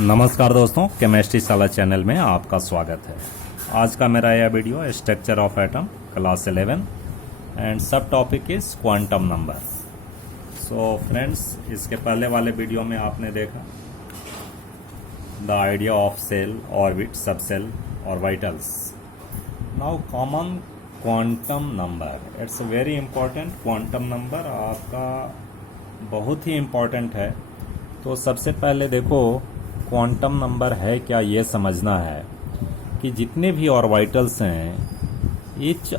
नमस्कार दोस्तों, केमिस्ट्री शाला चैनल में आपका स्वागत है। आज का मेरा यह video structure of atom class 11 and sub topic is quantum number. So friends, इसके पहले वाले वीडियो में आपने देखा the idea of shell, orbit, sub shell, orbitals. Now common quantum number, it's very important. Quantum number आपका बहुत ही important है। तो सबसे पहले देखो, क्वांटम नंबर है क्या, ये समझना है कि जितने भी ऑर्बिटल्स हैं, each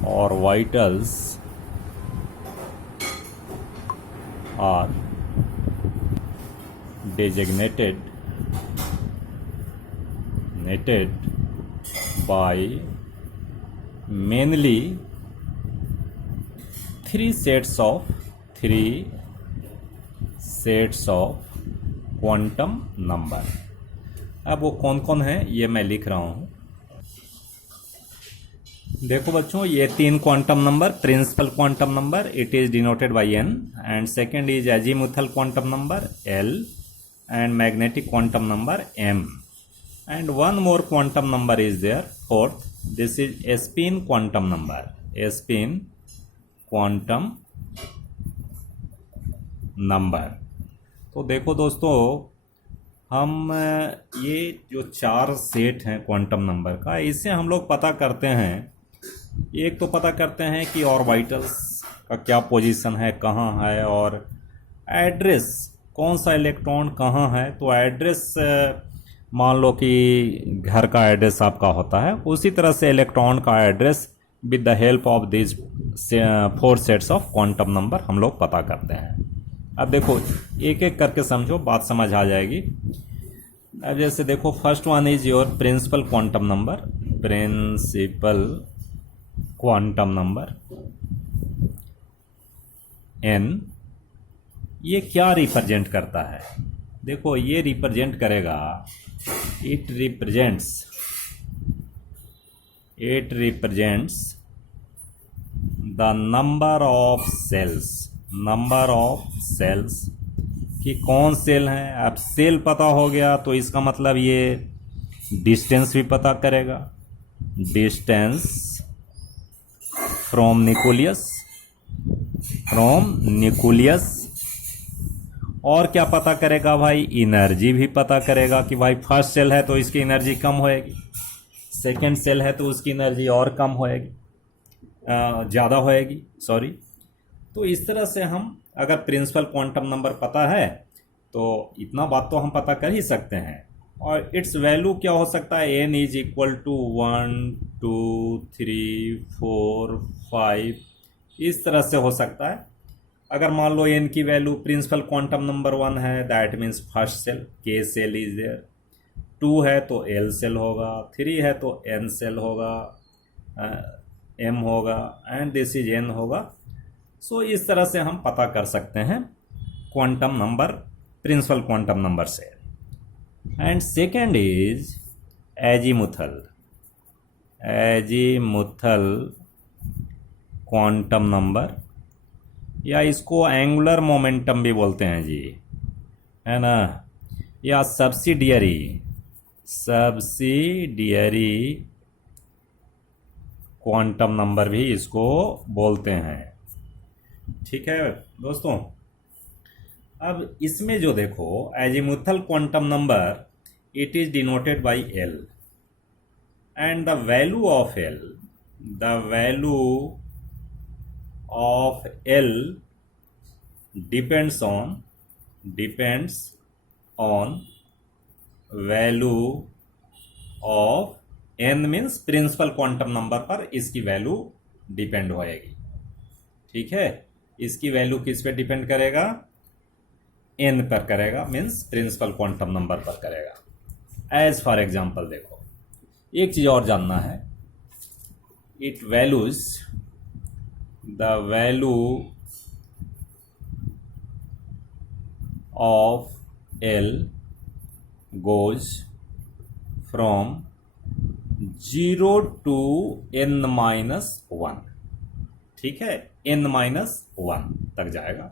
orbitals are designated by mainly three sets of quantum number. अब वो कौन कौन है ये मैं लिख रहा हूं। देखो बच्चों, ये तीन quantum number, principal quantum number it is denoted by n, and second is azimuthal quantum number l, and magnetic quantum number m, and one more quantum number is there, fourth, this is spin quantum number, spin quantum number. तो देखो दोस्तों, हम ये जो चार set हैं quantum number का, इससे हम लोग पता करते हैं। एक तो पता करते हैं कि ऑर्बिटल्स का क्या पोजीशन है, कहाँ है, और एड्रेस, कौन सा इलेक्ट्रॉन कहाँ है। तो एड्रेस मान लो कि घर का एड्रेस आपका होता है, उसी तरह से इलेक्ट्रॉन का address with the help of this four sets of quantum number हम लोग पता करते हैं। अब देखो, एक एक करके समझो, बात समझ आ जाएगी। अब जैसे देखो, first one is your principal quantum number, principal quantum number n। ये क्या रिप्रेजेंट करता है? देखो, ये रिप्रेजेंट करेगा, it represents the number of shells कि कौन सेल है। अब सेल पता हो गया तो इसका मतलब ये डिस्टेंस भी पता करेगा, डिस्टेंस फ्रॉम न्यूक्लियस। और क्या पता करेगा भाई? एनर्जी भी पता करेगा कि भाई फर्स्ट सेल है तो इसकी एनर्जी कम होएगी, सेकेंड सेल है तो उसकी एनर्जी और कम होएगी, ज़्यादा होएगी, सॉरी। तो इस तरह से हम, अगर प्रिंसिपल क्वांटम नंबर पता है तो इतना बात तो हम पता कर ही सकते हैं। और इट्स वैल्यू क्या हो सकता है? n इज इक्वल टू 1 2 3 4 5, इस तरह से हो सकता है। अगर मान लो n की वैल्यू, प्रिंसिपल क्वांटम नंबर 1 है, that means first shell, k shell is there, 2 है तो l सेल होगा, 3 है तो n सेल होगा, m होगा, एंड दिस इज n होगा। सो इस तरह से हम पता कर सकते हैं quantum number, principal quantum number से। And second is azimuthal quantum number, या इसको एंगुलर मोमेंटम भी बोलते हैं जी, है ना, या सब्सिडियरी क्वांटम नंबर भी इसको बोलते हैं। ठीक है दोस्तों। अब इसमें जो देखो, azimuthal quantum number it is denoted by l, and the value of l depends on value of n, means principal quantum number पर इसकी वैल्यू डिपेंड होएगी। ठीक है, इसकी वैल्यू किस पे डिपेंड करेगा? n पर करेगा, मीन्स प्रिंसिपल क्वांटम नंबर पर करेगा। एज फॉर एग्जांपल देखो, एक चीज और जानना है, it values the value of l goes from 0 to n-1, ठीक है, n-1 तक जाएगा।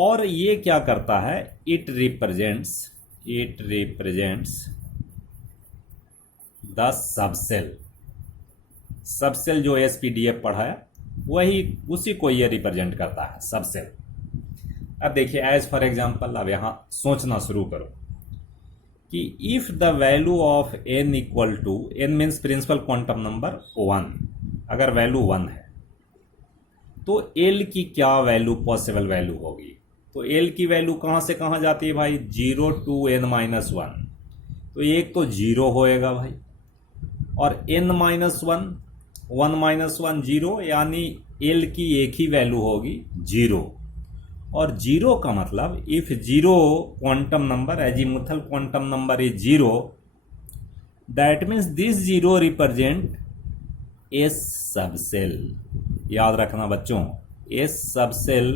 और ये क्या करता है, it represents the subshell. Subshell जो एसपीडीएफ पढ़ा है वही, उसी को ये रिप्रेजेंट करता है, सबसेल। अब देखिए, एज फॉर एग्जांपल, अब यहां सोचना शुरू करो कि if the value of n equal to, n means principal quantum number 1, अगर वैल्यू 1 है तो l की क्या वैल्यू, पॉसिबल वैल्यू होगी। तो l की वैल्यू कहां से कहां जाती है भाई, 0 टू n-1। तो एक तो 0 होएगा भाई, और n-1, 1-1 0, यानी l की एक ही वैल्यू होगी 0। और 0 का मतलब, if 0 quantum number, azimuthal quantum number is 0, that means this 0 represent S subshell. याद रखना बच्चों, एस सबसेल,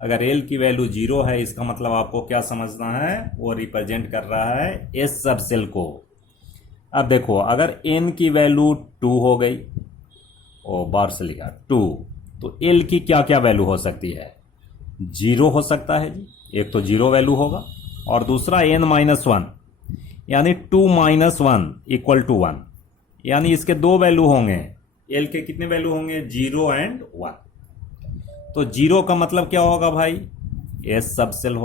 अगर एल की वैल्यू 0 है, इसका मतलब आपको क्या समझना है, वो रिप्रेजेंट कर रहा है एस सबसेल को। अब देखो, अगर n की वैल्यू 2 हो गई, ओ बार से लिखा 2, तो l की क्या क्या वैल्यू हो सकती है, 0 हो सकता है जी, एक तो 0 वैल्यू होगा, और दूसरा n-1, यानी 2-1 इक्वल टू 1, यानी इसके दो वैल्यू होंगे। l के कितने वैल्यू होंगे, 0 एंड 1। तो 0 का मतलब क्या होगा भाई, एस सबसेल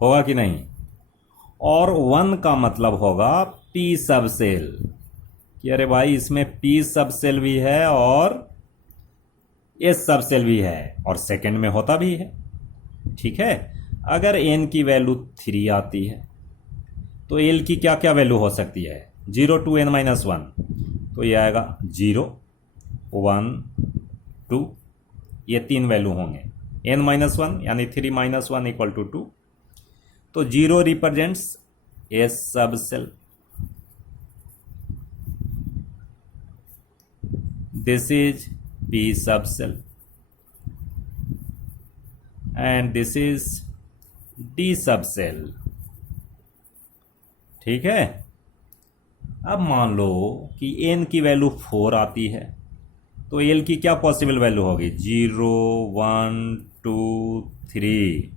होगा कि नहीं, और 1 का मतलब होगा पी सबसेल, कि अरे भाई इसमें पी सबसेल भी है और एस सबसेल भी है, और सेकंड में होता भी है। ठीक है, अगर n की वैल्यू 3 आती है तो l की क्या क्या वैल्यू हो सकती है, 0 टू n-1, तो ये आएगा 0, 1, 2, ये 3 वैल्यू होंगे, n-1 यानी 3-1 इक्वल टू 2। तो 0 represents S subshell, this is P subcell, and this is D subcell। ठीक है, अब मान लो कि n की वैल्यू 4 आती है, तो l की क्या पॉसिबल वैल्यू होगी, 0, 1, 2, 3।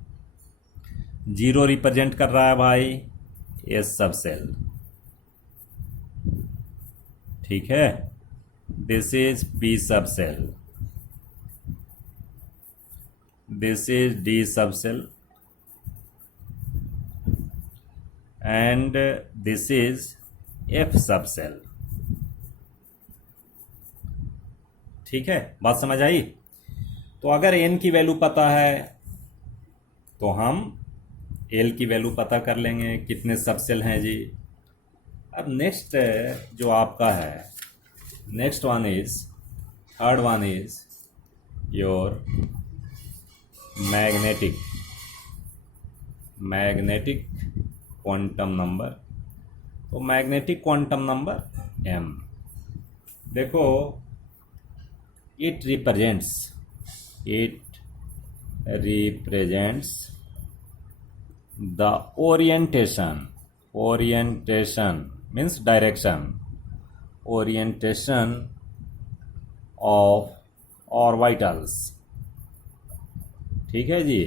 0 रिप्रेजेंट कर रहा है भाई एस सबसेल। ठीक है, this is P subcell, this is D subcell, and this is F subcell। ठीक है, बात समझ आई। तो अगर n की वैल्यू पता है तो हम l की वैल्यू पता कर लेंगे, कितने सबसेल हैं जी। अब नेक्स्ट जो आपका है, next one is, third one is your magnetic quantum number। तो मैग्नेटिक क्वांटम नंबर m, देखो it represents the orientation means direction, orientation of orbitals। ठीक है जी,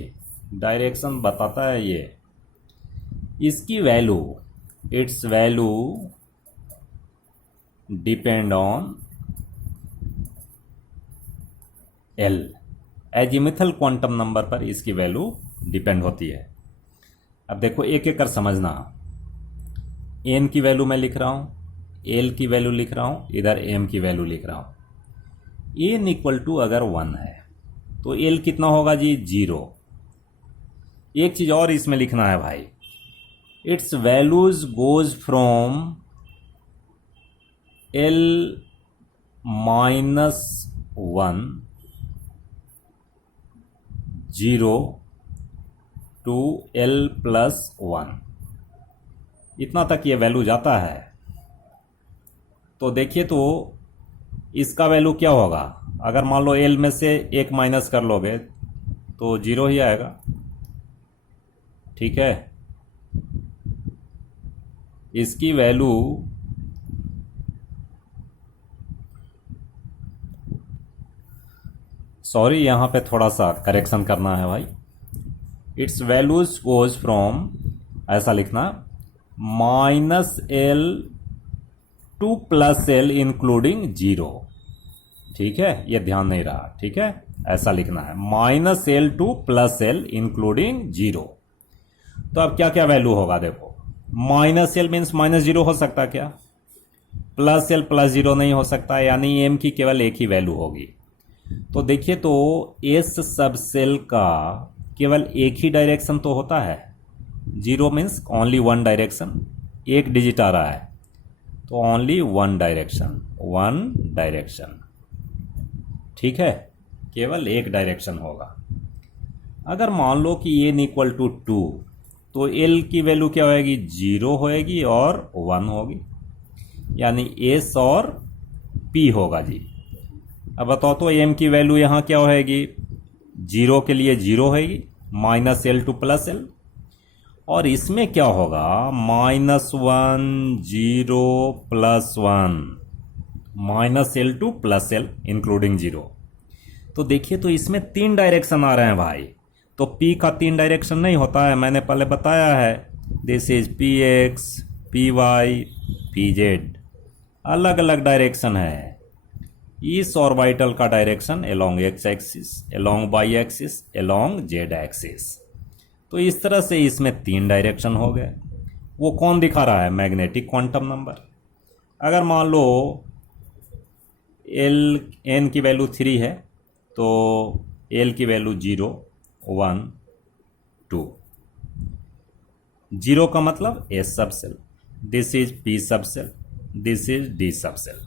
डायरेक्शन बताता है ये। इसकी value, it's value depend on L, azimuthal quantum number पर इसकी वैल्यू डिपेंड होती है। अब देखो एक एक कर समझना, n की वैल्यू मैं लिख रहा हूं, l की वैल्यू लिख रहा हूं, इधर m की वैल्यू लिख रहा हूं। n इक्वल टू अगर 1 है तो l कितना होगा जी, 0। एक चीज और इसमें लिखना है भाई, it's values goes from l-1 0 to l+1, इतना तक ये वैल्यू जाता है। तो देखिए, तो इसका वैल्यू क्या होगा, अगर मान लो l में से एक माइनस कर लोगे तो 0 ही आएगा। ठीक है, इसकी वैल्यू सॉरी, यहाँ पे थोड़ा सा करेक्शन करना है भाई। इट्स वैल्यूज गोज फ्रॉम, ऐसा लिखना, -L टू +L इंक्लूडिंग 0। ठीक है, ये ध्यान नहीं रहा। ठीक है, ऐसा लिखना है, -L टू +L इंक्लूडिंग 0। तो अब क्या क्या वैल्यू होगा देखो, -L मीन्स -0 हो सकता क्या, +L +0 नहीं हो सकता, यानी m की केवल एक ही वैल्यू होगी। तो देखिए, तो s सब सेल का केवल एक ही डायरेक्शन तो होता है, 0 मीन्स ओनली वन डायरेक्शन, एक डिजिट आ रहा है तो ओनली वन डायरेक्शन। ठीक है, केवल एक डायरेक्शन होगा। अगर मान लो कि n इक्वल टू 2, तो l की वैल्यू क्या होएगी, 0 होएगी और 1 होगी, यानी s और p होगा जी। अब बताओ तो m की वैल्यू यहाँ क्या होएगी, 0 के लिए 0 होएगी, -L टू +L, और इसमें क्या होगा, -1 0 +1, -L टू +L इंक्लूडिंग 0। तो देखिए, तो इसमें 3 डायरेक्शन आ रहे हैं भाई। तो p का 3 डायरेक्शन नहीं होता है, मैंने पहले बताया है, this is px, py, pz, अलग अलग डायरेक्शन है। इस ऑर्बिटल का direction along x axis, along y axis, along z axis. तो इस तरह से इसमें 3 डायरेक्शन हो गए। वो कौन दिखा रहा है, मैग्नेटिक क्वांटम नंबर। अगर मान लो n की वैल्यू 3 है, तो l की वैल्यू 0 1 2, 0 का मतलब s sub shell, this is p sub shell, this is d sub shell.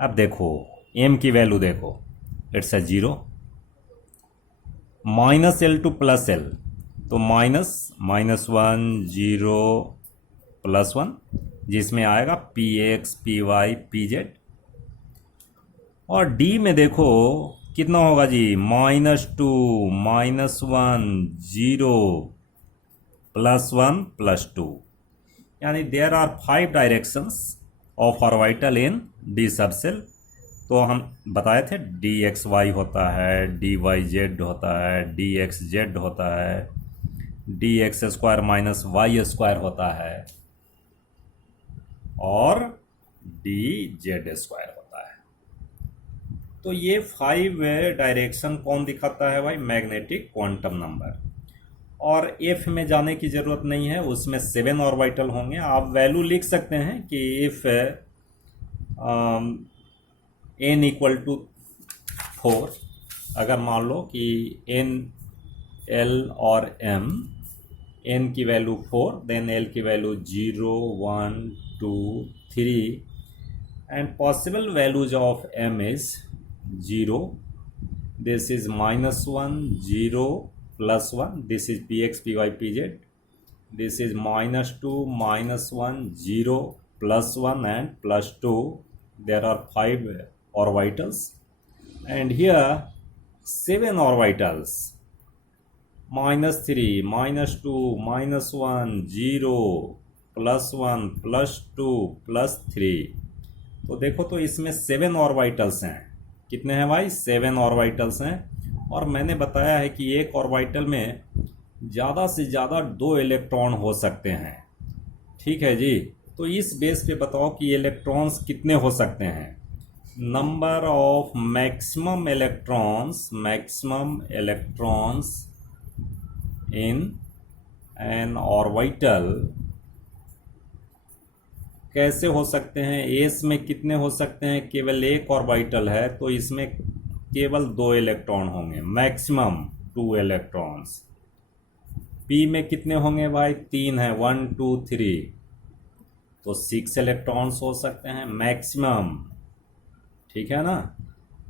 अब देखो m की वैल्यू देखो, it's a 0, -L to +L, तो -1 0 +1, जिसमें आएगा px, py, pz। और d में देखो कितना होगा जी, -2 -1 0 +1 +2, यानी there are 5 directions of orbital in d sub shell. तो हम बताए थे dxy होता है, dyz होता है, dxz होता है, dx² - y² होता है, और dz² होता है। तो ये 5 डायरेक्शन कौन दिखाता है भाई, मैग्नेटिक क्वांटम नंबर। और f में जाने की जरूरत नहीं है, उसमें 7 ऑर्बिटल होंगे। आप वैल्यू लिख सकते हैं कि इफ n इक्वल टू 4, अगर मान लो कि n, l और m, n की वैल्यू 4, देन l की value 0 1 2 3, and possible values of m is 0, this is -1 0 +1, this is px, py, pz, this is -2 -1 0 +1 and +2. There are 5 orbitals, and here 7 orbitals, -3 -2 -1 0 +1 +2 +3। तो देखो, तो इसमें 7 ऑर्बिटल्स हैं। कितने हैं भाई, 7 ऑर्बिटल्स हैं। और मैंने बताया है कि एक ऑर्बिटल में ज़्यादा से ज़्यादा 2 इलेक्ट्रॉन हो सकते हैं। ठीक है जी, तो इस बेस पे बताओ कि इलेक्ट्रॉन्स कितने हो सकते हैं। Number of maximum electrons in an orbital कैसे हो सकते हैं, एस में कितने हो सकते हैं, केवल एक ऑर्बिटल है तो इसमें केवल 2 इलेक्ट्रॉन होंगे, मैक्सिमम 2 इलेक्ट्रॉन्स। पी में कितने होंगे भाई, 3 है, 1 2 3, तो 6 इलेक्ट्रॉन्स हो सकते हैं मैक्सिमम। ठीक है ना।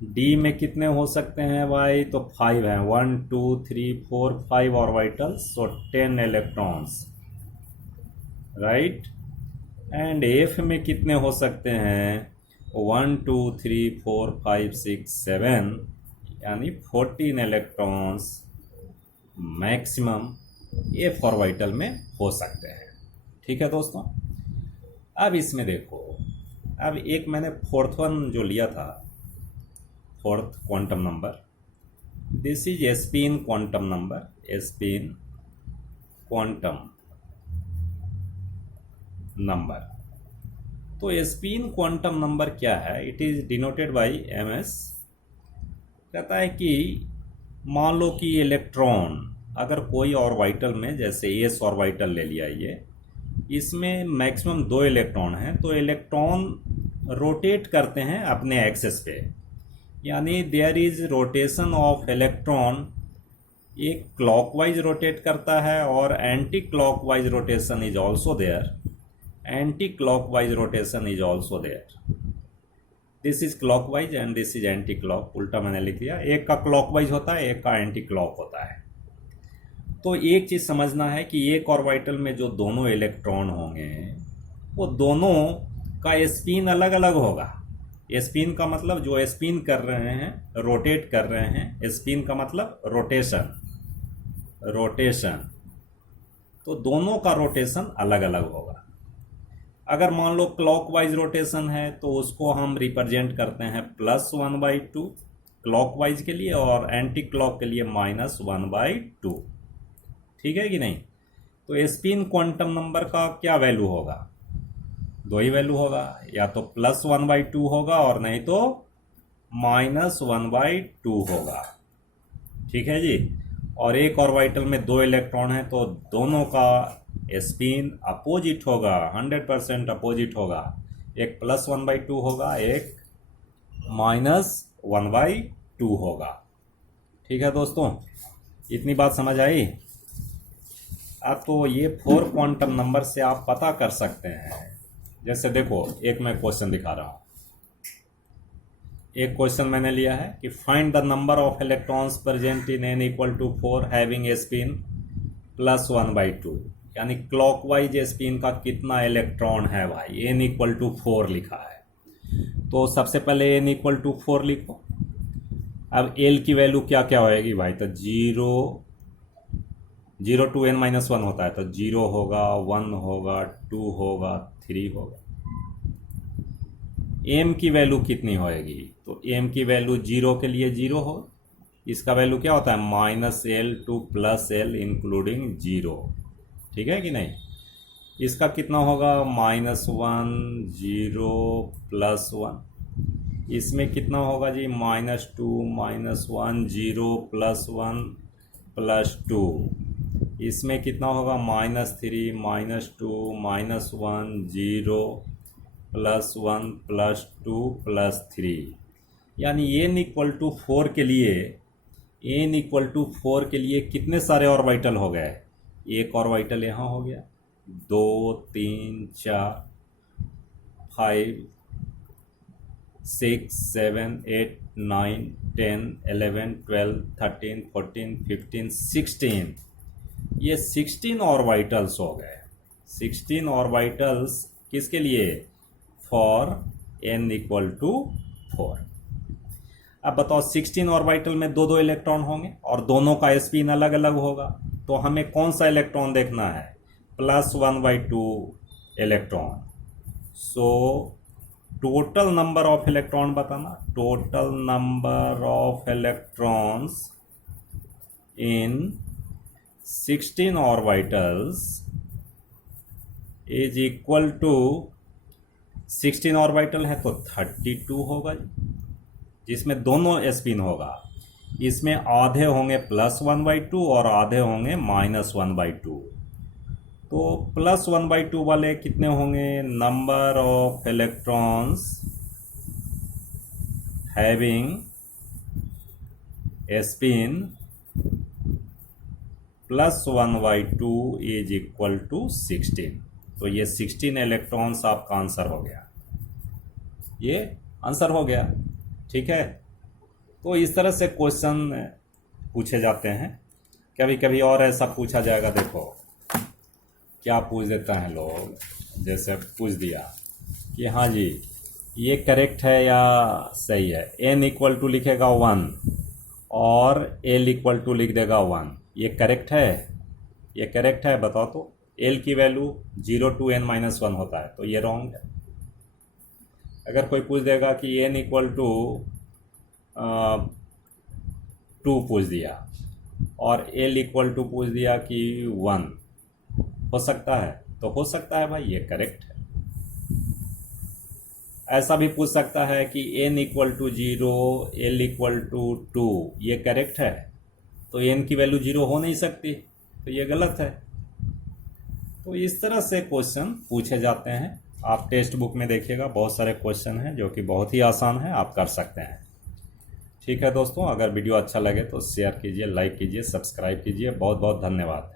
डी में कितने हो सकते हैं भाई, तो 5 है, 1 2 3 4 5 orbitals, so 10 electrons, right. And F में कितने हो सकते हैं, 1 2 3 4 5 6 7, यानी 14 इलेक्ट्रॉन्स मैक्सिमम एफ ऑर्बिटल में हो सकते हैं। ठीक है दोस्तों। अब इसमें देखो, अब एक मैंने 4th वन जो लिया था, 4th quantum number, this is spin quantum number, spin quantum number. तो स्पिन क्वांटम नंबर क्या है? It is denoted bye ms। कहता है कि मान लो कि इलेक्ट्रॉन अगर कोई ऑर्बिटल में, जैसे एस ऑर्बिटल ले लिया, ये इसमें मैक्सिमम 2 इलेक्ट्रॉन हैं, तो इलेक्ट्रॉन रोटेट करते हैं अपने एक्सेस पे, यानी there is rotation of electron. एक क्लॉकवाइज रोटेट करता है और anti clockwise rotation is also there, anti clockwise rotation is also there. This is clockwise and this is anti clock, उल्टा मैंने लिख दिया। एक का क्लॉकवाइज होता है, एक का एंटी क्लॉक होता है। तो एक चीज समझना है कि एक ऑर्बिटल में जो दोनों इलेक्ट्रॉन होंगे वो दोनों का स्पिन अलग अलग होगा। स्पिन का मतलब जो स्पिन कर रहे हैं, रोटेट कर रहे हैं, स्पिन का मतलब रोटेशन, रोटेशन। तो दोनों का रोटेशन अलग अलग होगा। अगर मान लो क्लॉकवाइज रोटेशन है तो उसको हम रिप्रेजेंट करते हैं +1/2 क्लॉकवाइज के लिए, और एंटी क्लॉक के लिए -1/2। ठीक है कि नहीं? तो स्पिन क्वांटम नंबर का क्या वैल्यू होगा? 2 ही वैल्यू होगा, या तो +1/2 होगा और नहीं तो -1/2 होगा। ठीक है जी। और एक ऑर्बिटल में 2 इलेक्ट्रॉन है तो दोनों का स्पिन अपोजिट होगा, 100% अपोजिट होगा। एक +1/2 होगा, एक -1/2 होगा। ठीक है दोस्तों, इतनी बात समझ आई? अब तो ये 4 क्वांटम नंबर से आप पता कर सकते हैं। जैसे देखो, एक मैं क्वेश्चन दिखा रहा हूं। एक क्वेश्चन मैंने लिया है कि find the number of electrons present in n = 4 having a spin +1/2, यानी क्लॉकवाइज स्पिन का कितना इलेक्ट्रॉन है भाई? n = 4 लिखा है। तो सबसे पहले n = 4 लिखो। अब l की वैल्यू क्या क्या होएगी भाई? तो 0 to n-1 होता है, तो 0 होगा, 1 होगा, 2 होगा, 3 होगा। m की वैल्यू कितनी होएगी? तो m की वैल्यू 0 के लिए 0 हो, इसका वैल्यू क्या होता है? -l to +l including 0। ठीक है कि नहीं? इसका कितना होगा? -1 0 +1। इसमें कितना होगा जी? -2 -1 0 +1 +2। इसमें कितना होगा? -3 -2 -1 0 +1 +2 +3। यानी n = 4 के लिए, n = 4 के लिए कितने सारे ऑर्बिटल हो गए? एक ऑर्बिटल यहाँ हो गया, 2 3 4 5 6 7 8 9 10 11 12 13 14 15 16। ये 16 ऑर्बिटल्स हो गए। 16 ऑर्बिटल्स किसके लिए? For n = 4। अब बताओ, 16 ऑर्बिटल में 2 इलेक्ट्रॉन होंगे और दोनों का स्पिन अलग अलग होगा, तो हमें कौन सा इलेक्ट्रॉन देखना है? +1/2 electron. So total number of electron बताना। Total number of electrons in 16 orbitals is equal to, 16 orbital है तो 32 होगा, जिसमें दोनों स्पिन होगा। इसमें आधे होंगे +1/2 और आधे होंगे -1/2। तो +1/2 वाले कितने होंगे? Number of electrons having spin +1/2 is equal to 16। तो ये 16 इलेक्ट्रॉन्स आपका आंसर हो गया, ये आंसर हो गया। ठीक है, तो इस तरह से क्वेश्चन पूछे जाते हैं। कभी कभी और ऐसा पूछा जाएगा, देखो क्या पूछ देते हैं लोग, जैसे पूछ दिया कि हाँ जी ये करेक्ट है या सही है। n = लिखेगा 1 और l = लिख देगा 1। ये करेक्ट है? ये करेक्ट है? बताओ तो। l की वैल्यू 0 to n-1 होता है, तो ये रॉन्ग है। अगर कोई पूछ देगा कि n = 2 पूछ दिया और एल इक्वल टू पूछ दिया कि 1, हो सकता है? तो हो सकता है भाई, ये करेक्ट है। ऐसा भी पूछ सकता है कि n equal to 0, L equal to 2, ये करेक्ट है? तो n की वैल्यू 0 हो नहीं सकती, तो ये गलत है। तो इस तरह से क्वेश्चन पूछे जाते हैं। आप टेक्स्ट बुक में देखिएगा, बहुत सारे क्वेश्चन हैं जो कि बहुत ही आसान है, आप कर सकते हैं। ठीक है दोस्तों, अगर वीडियो अच्छा लगे तो शेयर कीजिए, लाइक कीजिए, सब्सक्राइब कीजिए। बहुत बहुत धन्यवाद।